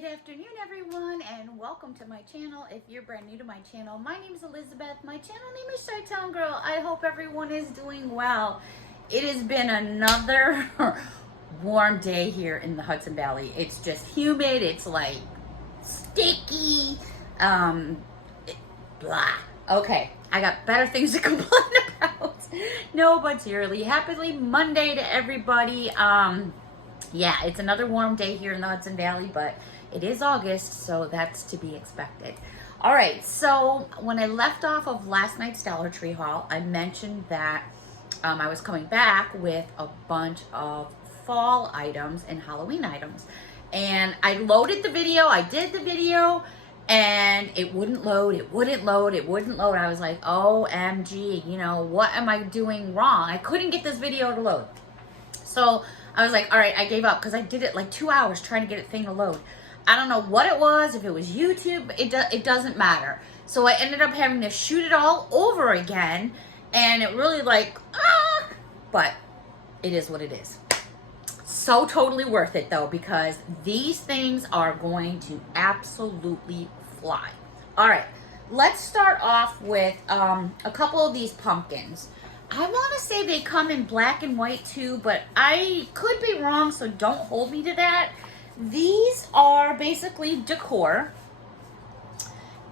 Good afternoon, everyone, and welcome to my channel. If you're brand new to my channel, my name is Elizabeth. My channel name is ChiTownGirl. I hope everyone is doing well. It has been another warm day here in the Hudson Valley. It's just humid. It's like sticky. Blah. Okay, I got better things to complain about. No, but seriously, happily Monday to everybody. Yeah, it's another warm day here in the Hudson Valley, but it is August, so that's to be expected. All right, so when I left off of last night's Dollar Tree haul, I mentioned that I was coming back with a bunch of fall items and Halloween items. And I loaded the video, I did the video, and it wouldn't load, it wouldn't load, it wouldn't load. I was like, OMG, you know, what am I doing wrong? I couldn't get this video to load. So I was like, all right, I gave up because I did it like 2 hours trying to get it thing to load. I don't know what it was, if it was YouTube, it doesn't matter. So I ended up having to shoot it all over again, and it really but it is what it is. So totally worth it though, because these things are going to absolutely fly. All right, let's start off with a couple of these pumpkins. I want to say they come in black and white too, but I could be wrong, so don't hold me to that. These are basically decor,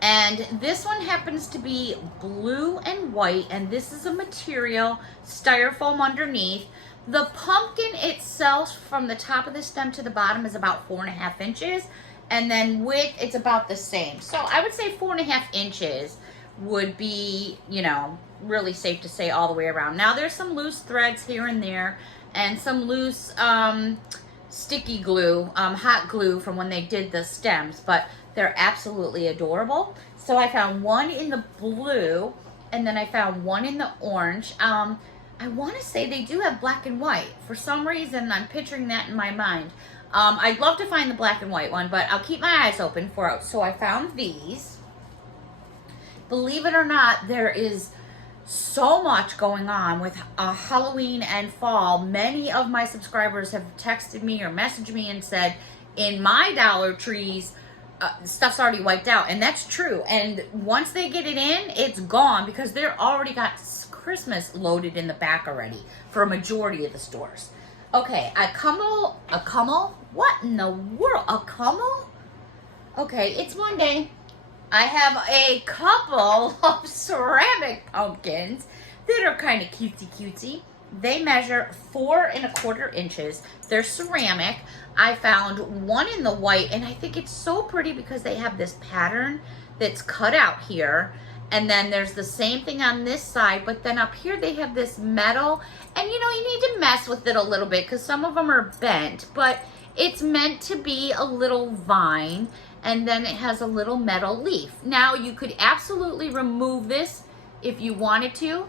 and this one happens to be blue and white, and this is a material, styrofoam underneath. The pumpkin itself, from the top of the stem to the bottom, is about 4.5 inches, and then width, it's about the same. So I would say 4.5 inches would be, you know, really safe to say all the way around. Now there's some loose threads here and there, and some loose sticky glue, hot glue from when they did the stems, but they're absolutely adorable. So I found one in the blue, and then I found one in the orange. I want to say they do have black and white. For some reason, I'm picturing that in my mind. I'd love to find the black and white one, but I'll keep my eyes open for it. So I found these. Believe it or not, there is so much going on with Halloween and fall. Many of my subscribers have texted me or messaged me and said, in my Dollar Trees, stuff's already wiped out. And that's true. And once they get it in, it's gone, because they're already got Christmas loaded in the back already for a majority of the stores. Okay, a Kummel? What in the world? A Kummel? Okay, it's Monday. I have a couple of ceramic pumpkins that are kind of cutesy. They measure 4.25 inches. They're ceramic. I found one in the white, and I think it's so pretty because they have this pattern that's cut out here. And then there's the same thing on this side, but then up here they have this metal. And you know, you need to mess with it a little bit because some of them are bent, but it's meant to be a little vine. And then it has a little metal leaf. Now you could absolutely remove this if you wanted to.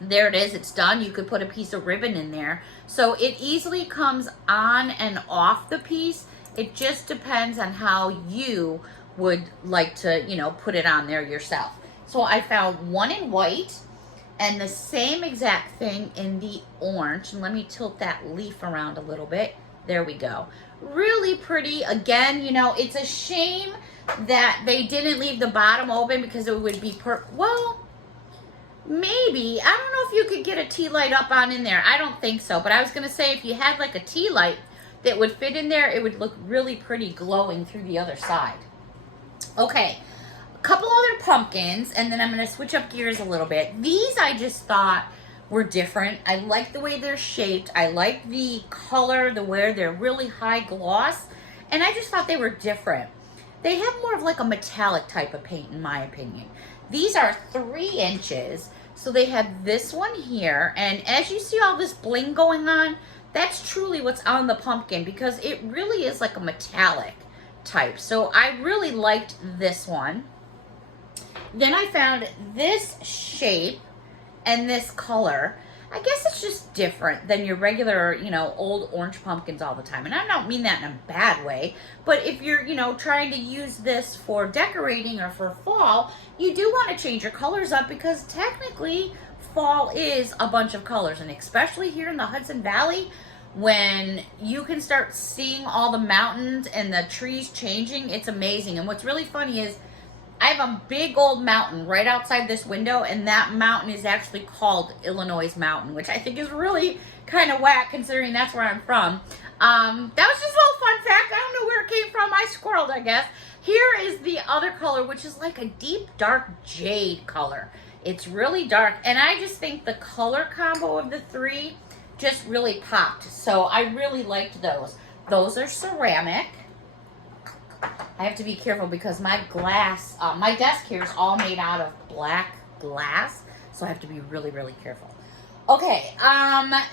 There it is, it's done. You could put a piece of ribbon in there. So it easily comes on and off the piece. It just depends on how you would like to, you know, put it on there yourself. So I found one in white and the same exact thing in the orange. And let me tilt that leaf around a little bit. There we go. Really pretty. Again, you know, it's a shame that they didn't leave the bottom open because it would be well, maybe. I don't know if you could get a tea light up on in there. I don't think so. But I was going to say, if you had like a tea light that would fit in there, it would look really pretty glowing through the other side. Okay, a couple other pumpkins, and then I'm going to switch up gears a little bit. These I just thought were different. I like the way they're shaped. I like the color, the way they're really high gloss, and I just thought they were different. They have more of like a metallic type of paint, in my opinion. These are 3 inches, so they have this one here, and as you see all this bling going on, that's truly what's on the pumpkin, because it really is like a metallic type. So I really liked this one. Then I found this shape and this color. I guess it's just different than your regular, you know, old orange pumpkins all the time. And I don't mean that in a bad way, but if you're, you know, trying to use this for decorating or for fall, you do want to change your colors up, because technically fall is a bunch of colors. And especially here in the Hudson Valley, when you can start seeing all the mountains and the trees changing, it's amazing. And what's really funny is I have a big old mountain right outside this window, and that mountain is actually called Illinois Mountain, which I think is really kind of whack considering that's where I'm from. That was just a little fun fact. I don't know where it came from. I squirreled, I guess. Here is the other color, which is like a deep, dark jade color. It's really dark, and I just think the color combo of the three just really popped. So I really liked those. Those are ceramic. I have to be careful because my glass, my desk here is all made out of black glass, so I have to be really, really careful. Okay,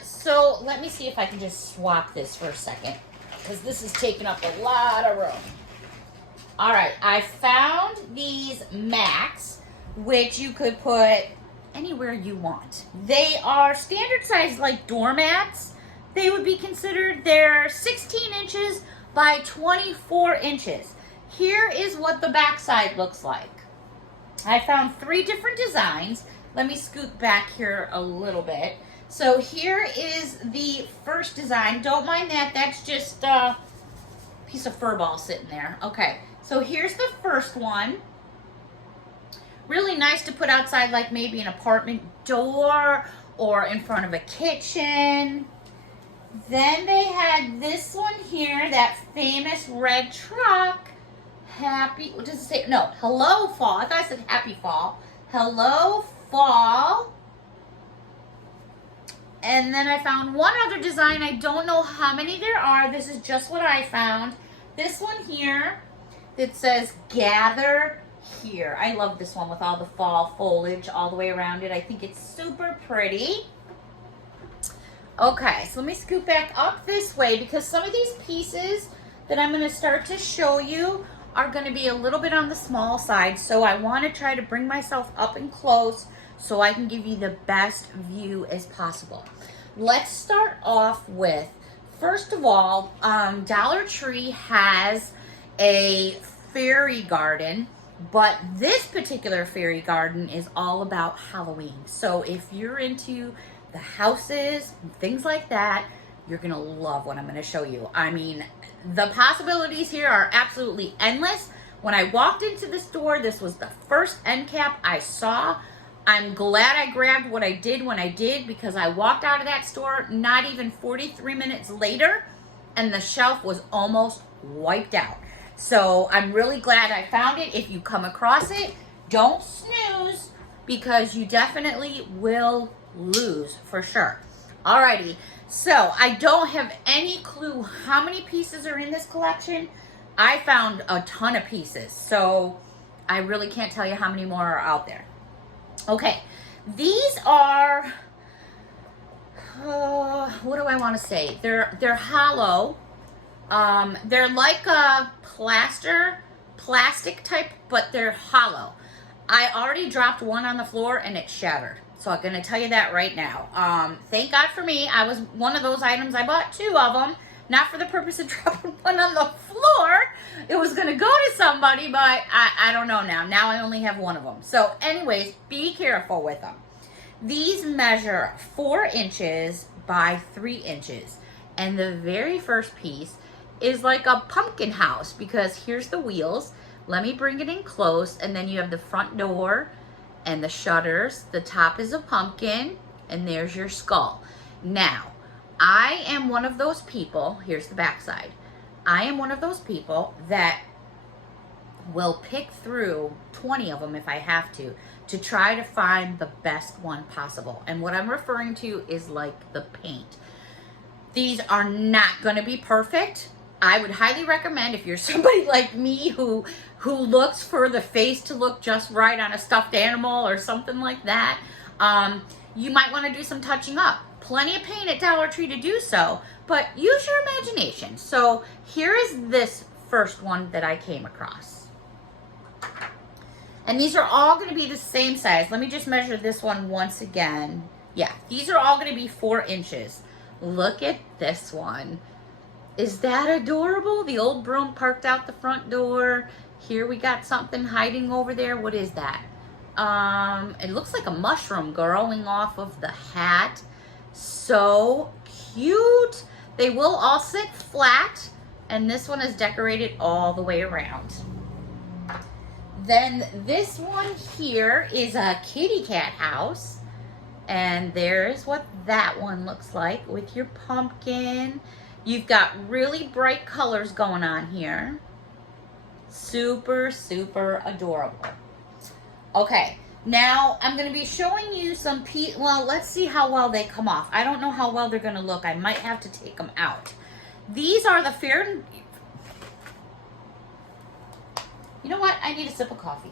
so let me see if I can just swap this for a second, because this is taking up a lot of room. All right, I found these mats, which you could put anywhere you want. They are standard size, like doormats. They would be considered. They're 16 inches by 24 inches. Here is what the backside looks like. I found 3 different designs. Let me scoot back here a little bit. So here is the first design. Don't mind that. That's just a piece of fur ball sitting there. Okay, so here's the first one. Really nice to put outside, like maybe an apartment door or in front of a kitchen. Then they had this one here, that famous red truck. Happy, what does it say? No, hello fall. I thought I said happy fall. Hello fall. And then I found one other design. I don't know how many there are. This is just what I found. This one here that says gather here. I love this one with all the fall foliage all the way around it. I think it's super pretty. Okay, so let me scoot back up this way because some of these pieces that I'm going to start to show you are going to be a little bit on the small side. So I want to try to bring myself up and close so I can give you the best view as possible. Let's start off with, first of all, Dollar Tree has a fairy garden, but this particular fairy garden is all about Halloween. So if you're into the houses, things like that, you're gonna love what I'm gonna show you. I mean, the possibilities here are absolutely endless. When I walked into the store, this was the first end cap I saw. I'm glad I grabbed what I did when I did, because I walked out of that store not even 43 minutes later and the shelf was almost wiped out. So I'm really glad I found it. If you come across it, don't snooze, because you definitely will lose for sure. Alrighty, so I don't have any clue how many pieces are in this collection. I found a ton of pieces, so I really can't tell you how many more are out there. Okay, these are, what do I want to say? They're hollow. They're like a plastic type, but they're hollow. I already dropped one on the floor and it shattered. So I'm going to tell you that right now. Thank God for me. I was one of those items. I bought 2 of them, not for the purpose of dropping one on the floor. It was going to go to somebody, but I don't know now. Now I only have one of them. So anyways, be careful with them. These measure 4 inches by 3 inches. And the very first piece is like a pumpkin house, because here's the wheels. Let me bring it in close, and then you have the front door and the shutters. The top is a pumpkin, and there's your skull. Now, I am one of those people, here's the backside. I am one of those people that will pick through 20 of them if I have to try to find the best one possible. And what I'm referring to is like the paint. These are not going to be perfect. I would highly recommend, if you're somebody like me who looks for the face to look just right on a stuffed animal or something like that, you might want to do some touching up. Plenty of paint at Dollar Tree to do so, but use your imagination. So here is this first one that I came across. And these are all going to be the same size. Let me just measure this one once again. Yeah, these are all going to be 4 inches. Look at this one. Is that adorable? The old broom parked out the front door. Here we got something hiding over there. What is that? It looks like a mushroom growing off of the hat. So cute. They will all sit flat, and this one is decorated all the way around. Then this one here is a kitty cat house. And there's what that one looks like with your pumpkin. You've got really bright colors going on here. Super, super adorable. Okay, now I'm going to be showing you some well, let's see how well they come off. I don't know how well they're going to look. I might have to take them out. These are the You know what? I need a sip of coffee.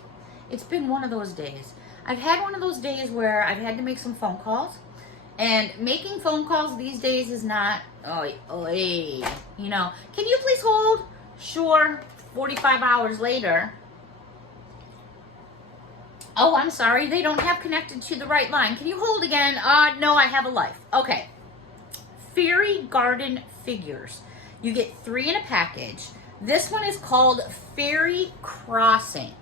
It's been one of those days. I've had one of those days where I've had to make some phone calls. And making phone calls these days is not, you know, can you please hold? Sure, 45 hours later. Oh, I'm sorry, they don't have connected to the right line. Can you hold again? No, I have a life. Okay. Fairy Garden Figures. You get 3 in a package. This one is called Fairy Crossing.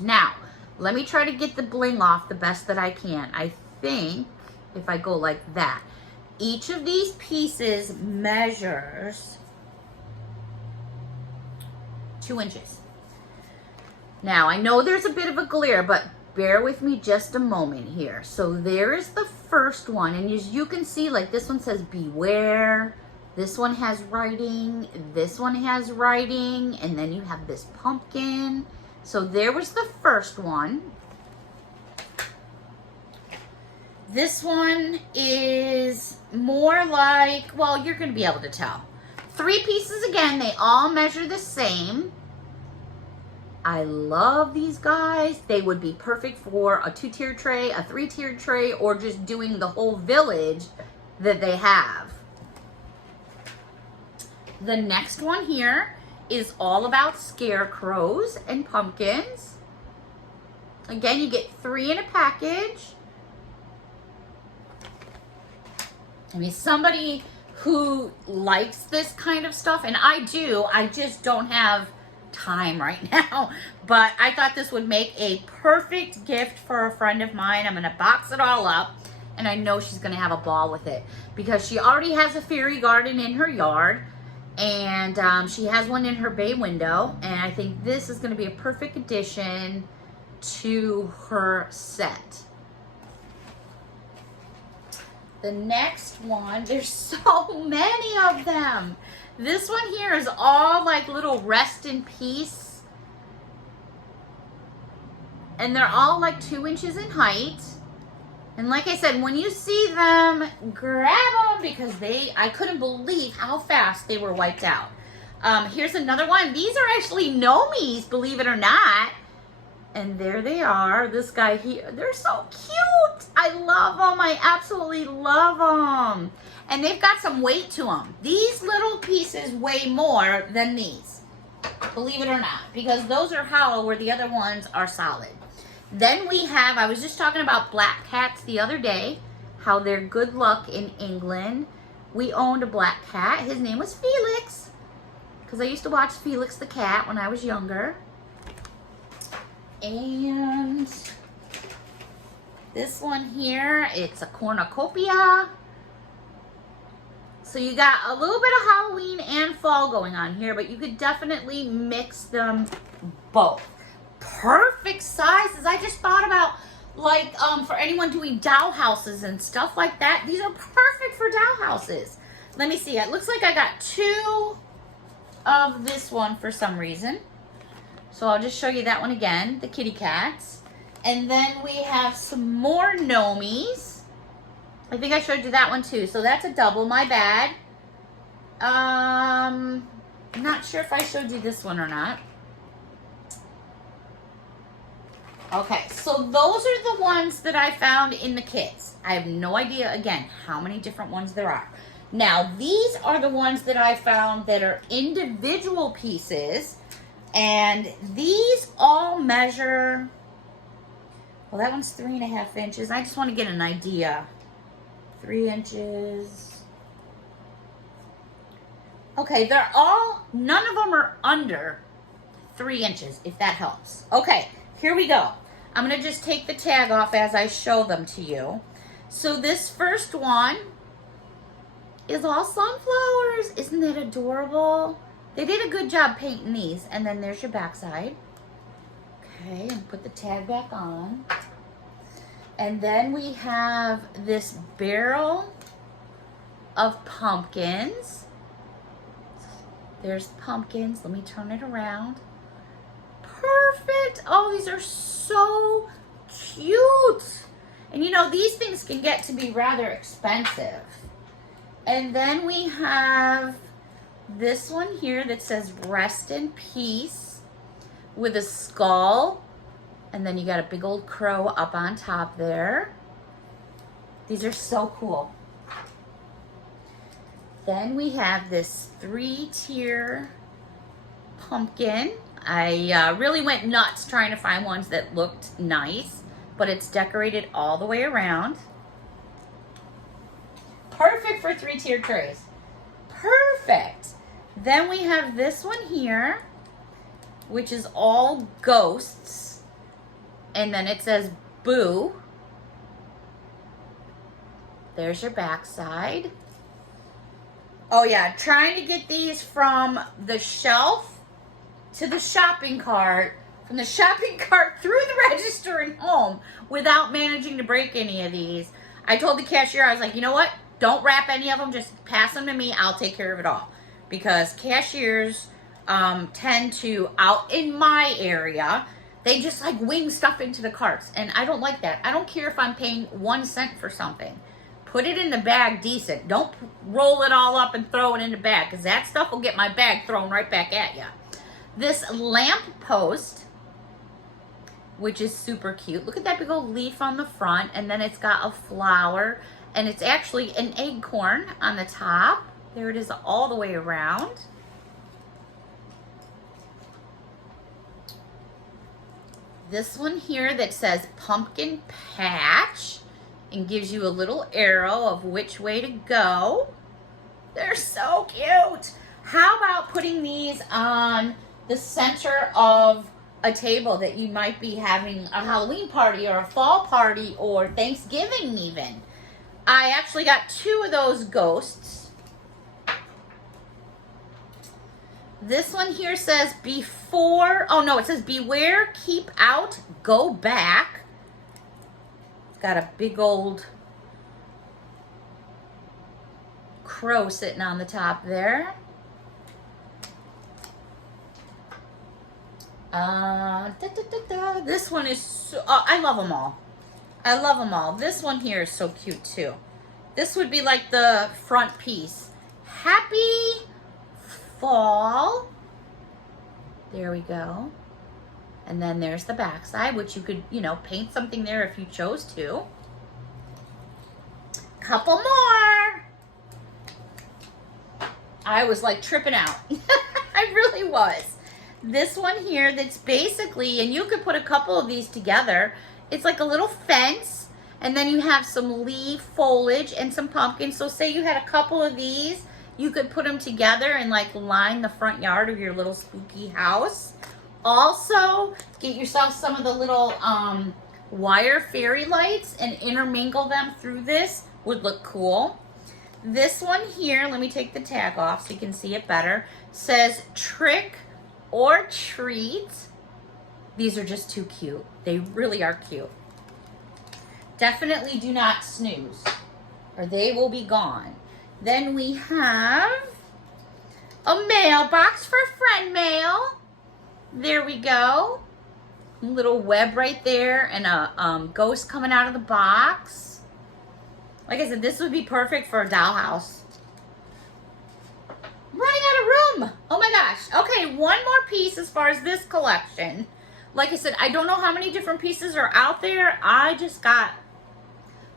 Now, let me try to get the bling off the best that I can. I think if I go like that, each of these pieces measures 2 inches. Now, I know there's a bit of a glare, but bear with me just a moment here. So there is the first one, and as you can see, like this one says beware. This one has writing. This one has writing, and then you have this pumpkin. So there was the first one. This one is more like, well, you're going to be able to tell. 3 pieces again. They all measure the same. I love these guys. They would be perfect for a 2-tier tray, a 3-tier tray, or just doing the whole village that they have. The next one here is all about scarecrows and pumpkins. Again, you get 3 in a package. I mean, somebody who likes this kind of stuff, and I do, I just don't have time right now, but I thought this would make a perfect gift for a friend of mine. I'm going to box it all up, and I know she's going to have a ball with it because she already has a fairy garden in her yard. And she has one in her bay window, and I think this is going to be a perfect addition to her set. The next one, there's so many of them. This one here is all like little rest in peace. And they're all like 2 inches in height. And like I said, when you see them, grab them because I couldn't believe how fast they were wiped out. Here's another one. These are actually Nomies, believe it or not. And there they are. This guy here, they're so cute. I love them. I absolutely love them. And they've got some weight to them. These little pieces weigh more than these, believe it or not, because those are hollow where the other ones are solid. Then we have, I was just talking about black cats the other day, how they're good luck in England. We owned a black cat. His name was Felix, because I used to watch Felix the cat when I was younger. And this one here, it's a cornucopia. So you got a little bit of Halloween and fall going on here, but you could definitely mix them both. Perfect sizes. I just thought about, like, for anyone doing doll houses and stuff like that. These are perfect for doll houses. Let me see. It looks like I got 2 of this one for some reason. So I'll just show you that one again, the kitty cats. And then we have some more Nomies. I think I showed you that one too. So that's a double, my bad. I'm not sure if I showed you this one or not. Okay, so those are the ones that I found in the kits. I have no idea, again, how many different ones there are. Now, these are the ones that I found that are individual pieces. And these all measure, well, that one's 3.5 inches. I just want to get an idea. 3 inches. Okay, they're all, none of them are under 3 inches, if that helps. Okay, here we go. I'm going to just take the tag off as I show them to you. So this first one is all sunflowers. Isn't that adorable? They did a good job painting these. And then there's your backside. Okay, and put the tag back on. And then we have this barrel of pumpkins. There's pumpkins. Let me turn it around. Perfect. Oh, these are so cute. And you know, these things can get to be rather expensive. And then we have this one here that says rest in peace with a skull. And then you got a big old crow up on top there. These are so cool. Then we have this 3-tier pumpkin. I really went nuts trying to find ones that looked nice, but it's decorated all the way around. Perfect for 3-tier trays. Perfect. Then we have this one here, which is all ghosts. And then it says boo. There's your backside. Oh yeah, trying to get these from the shelf to the shopping cart, from the shopping cart through the register and home without managing to break any of these. I told the cashier, I was like, you know what? Don't wrap any of them, just pass them to me. I'll take care of it all. Because cashiers tend to, out in my area, they just like wing stuff into the carts. And I don't like that. I don't care if I'm paying 1 cent for something. Put it in the bag decent. Don't roll it all up and throw it in the bag, because that stuff will get my bag thrown right back at you. This lamp post, which is super cute. Look at that big old leaf on the front, and then it's got a flower, and it's actually an acorn on the top. There it is all the way around. This one here that says pumpkin patch, and gives you a little arrow of which way to go. They're so cute. How about putting these on the center of a table that you might be having a Halloween party or a fall party or Thanksgiving even? I actually got 2 of those ghosts. This one here says before, oh no, it says beware, keep out, go back. Got a big old crow sitting on the top there. This one is so, I love them all. I love them all. This one here is so cute too. This would be like the front piece. Happy fall. There we go. And then there's the back side, which you could, you know, paint something there if you chose to. Couple more. I was like tripping out. I really was. This one here that's basically, and you could put a couple of these together. It's like a little fence, and then you have some leaf foliage and some pumpkins. So say you had a couple of these, you could put them together and like line the front yard of your little spooky house. Also, get yourself some of the little wire fairy lights and intermingle them through this. Would look cool. This one here, let me take the tag off so you can see it better, says trick or treat. These are just too cute. They really are cute. Definitely do not snooze, or they will be gone. Then we have a mailbox for friend mail. There we go. A little web right there and a ghost coming out of the box. Like I said, this would be perfect for a dollhouse. I'm running out of room. Oh my gosh. Okay, one more piece as far as this collection. Like I said, I don't know how many different pieces are out there. I just got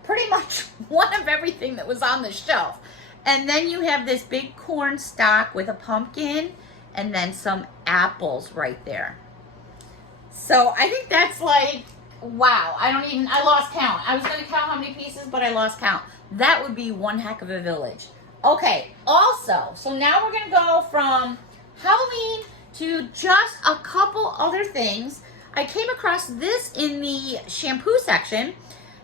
pretty much one of everything that was on the shelf. And then you have this big corn stalk with a pumpkin and then some apples right there. So I think that's like, wow. I lost count. I was going to count how many pieces, but I lost count. That would be one heck of a village. Okay, also, so now we're going to go from Halloween to just a couple other things. I came across this in the shampoo section.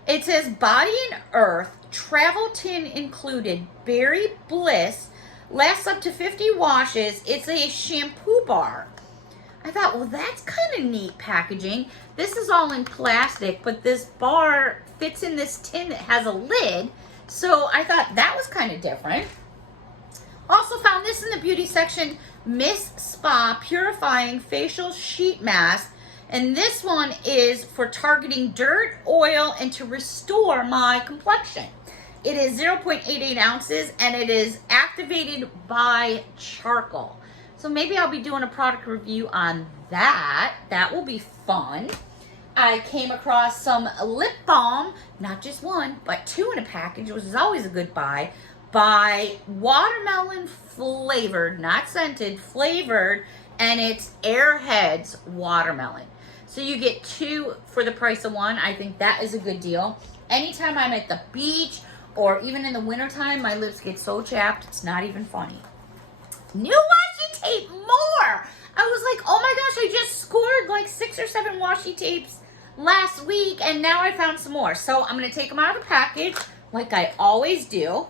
It says Body and Earth travel tin included, Berry Bliss, lasts up to 50 washes. It's a shampoo bar. I thought, well, that's kind of neat packaging. This is all in plastic, but this bar fits in this tin that has a lid. So I thought that was kind of different. Also found this in the beauty section, Miss Spa Purifying Facial Sheet Mask. And this one is for targeting dirt, oil, and to restore my complexion. It is 0.88 ounces, and it is activated by charcoal. So maybe I'll be doing a product review on that. That will be fun. I came across some lip balm, not just one, but 2 in a package, which is always a good buy, by Watermelon flavored, not scented, flavored, and it's Airheads Watermelon. So you get 2 for the price of 1. I think that is a good deal. Anytime I'm at the beach or even in the wintertime, my lips get so chapped, it's not even funny. New washi tape, more! I was like, oh my gosh, I just scored like 6 or 7 washi tapes last week, and now I found some more. So I'm going to take them out of the package like I always do.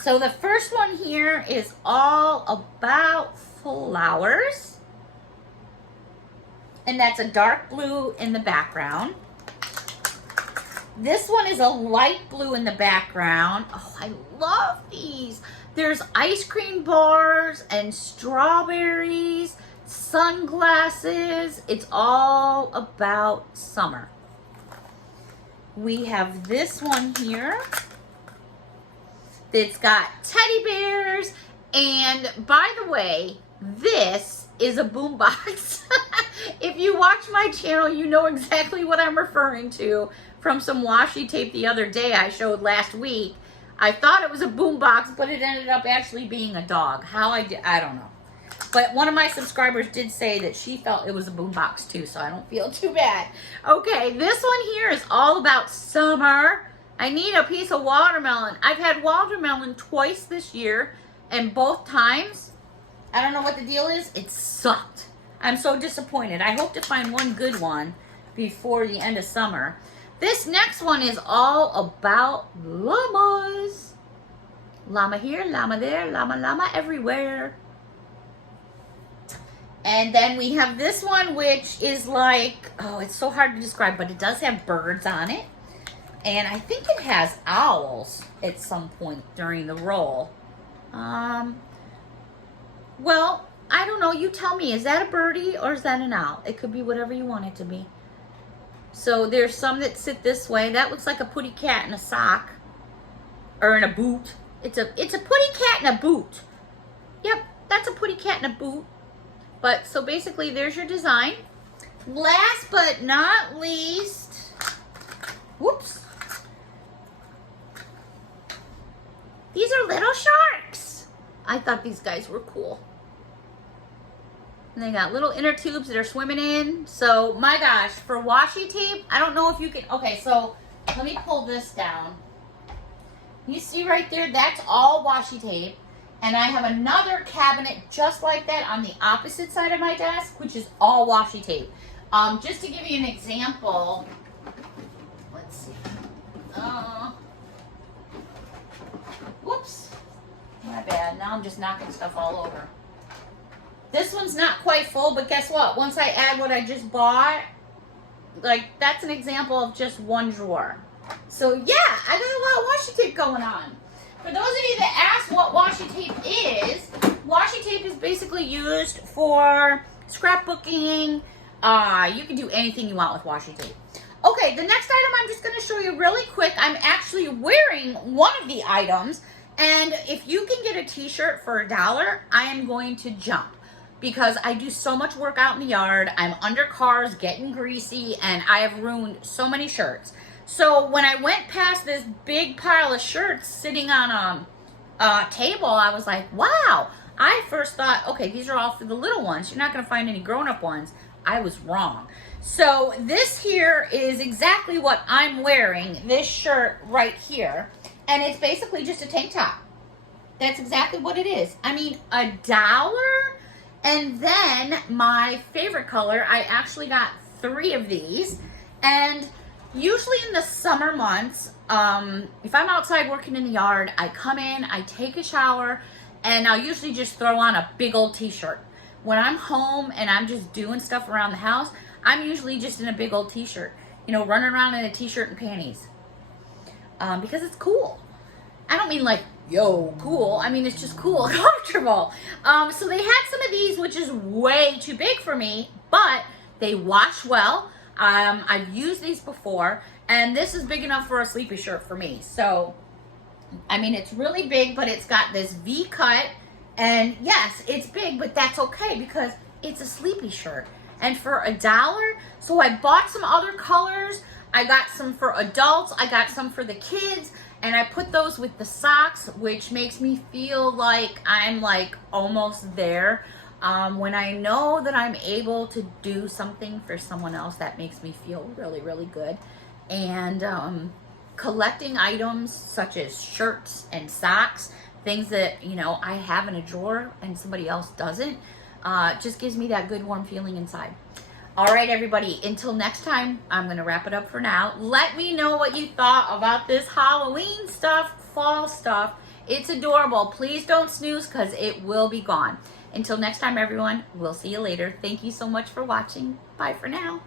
So the first one here is all about flowers. And that's a dark blue in the background. This one is a light blue in the background. Oh, I love these. There's ice cream bars and strawberries, sunglasses. It's all about summer. We have this one here. It's got teddy bears. And by the way, this is a boombox. If you watch my channel, you know exactly what I'm referring to from some washi tape the other day I showed last week. I thought it was a boombox, but it ended up actually being a dog. How I don't know. But one of my subscribers did say that she felt it was a boombox too, so I don't feel too bad. Okay, this one here is all about summer. I need a piece of watermelon. I've had watermelon twice this year, and both times, I don't know what the deal is, it sucked. I'm so disappointed. I hope to find one good one before the end of summer. This next one is all about llamas. Llama here, llama there, llama everywhere. And then we have this one, which is like, oh, it's so hard to describe, but it does have birds on it. And I think it has owls at some point during the roll. Well, I don't know. You tell me. Is that a birdie or is that an owl? It could be whatever you want it to be. So there's some that sit this way. That looks like a putty cat in a sock. Or in a boot. It's a putty cat in a boot. Yep, that's a putty cat in a boot. But, so basically, there's your design. Last but not least, whoops. These are little sharks. I thought these guys were cool. And they got little inner tubes that are swimming in. So, my gosh, for washi tape, I don't know if you can, okay, so let me pull this down. You see right there, that's all washi tape. And I have another cabinet just like that on the opposite side of my desk, which is all washi tape. Just to give you an example, let's see. Whoops. My bad. Now I'm just knocking stuff all over. This one's not quite full, but guess what? Once I add what I just bought, like, that's an example of just one drawer. So, yeah, I got a lot of washi tape going on. For those of you that ask what washi tape is basically used for scrapbooking. You can do anything you want with washi tape. Okay, the next item I'm just going to show you really quick. I'm actually wearing one of the items, and if you can get a t-shirt for $1, I am going to jump. Because I do so much work out in the yard, I'm under cars, getting greasy, and I have ruined so many shirts. So when I went past this big pile of shirts sitting on a table, I was like, wow. I first thought, okay, these are all for the little ones. You're not going to find any grown-up ones. I was wrong. So this here is exactly what I'm wearing, this shirt right here. And it's basically just a tank top. That's exactly what it is. I mean, $1. And then my favorite color, I actually got 3 of these. And Usually in the summer months, if I'm outside working in the yard, I come in, I take a shower, and I'll usually just throw on a big old t-shirt. When I'm home and I'm just doing stuff around the house, I'm usually just in a big old t-shirt, you know, running around in a t-shirt and panties, because it's cool. I don't mean like, yo, cool. I mean, it's just cool, comfortable. So they had some of these, which is way too big for me, but they wash well. I've used these before, and this is big enough for a sleepy shirt for me. So, I mean, it's really big, but it's got this V cut, and yes, it's big, but that's okay because it's a sleepy shirt. And for $1, so I bought some other colors. I got some for adults, I got some for the kids, and I put those with the socks, which makes me feel like I'm like almost there. When I know that I'm able to do something for someone else, that makes me feel really, really good. And collecting items such as shirts and socks, things that, you know, I have in a drawer and somebody else doesn't, just gives me that good warm feeling inside. All right, everybody, until next time, I'm going to wrap it up for now. Let me know what you thought about this Halloween stuff, fall stuff. It's adorable. Please don't snooze because it will be gone. Until next time, everyone, we'll see you later. Thank you so much for watching. Bye for now.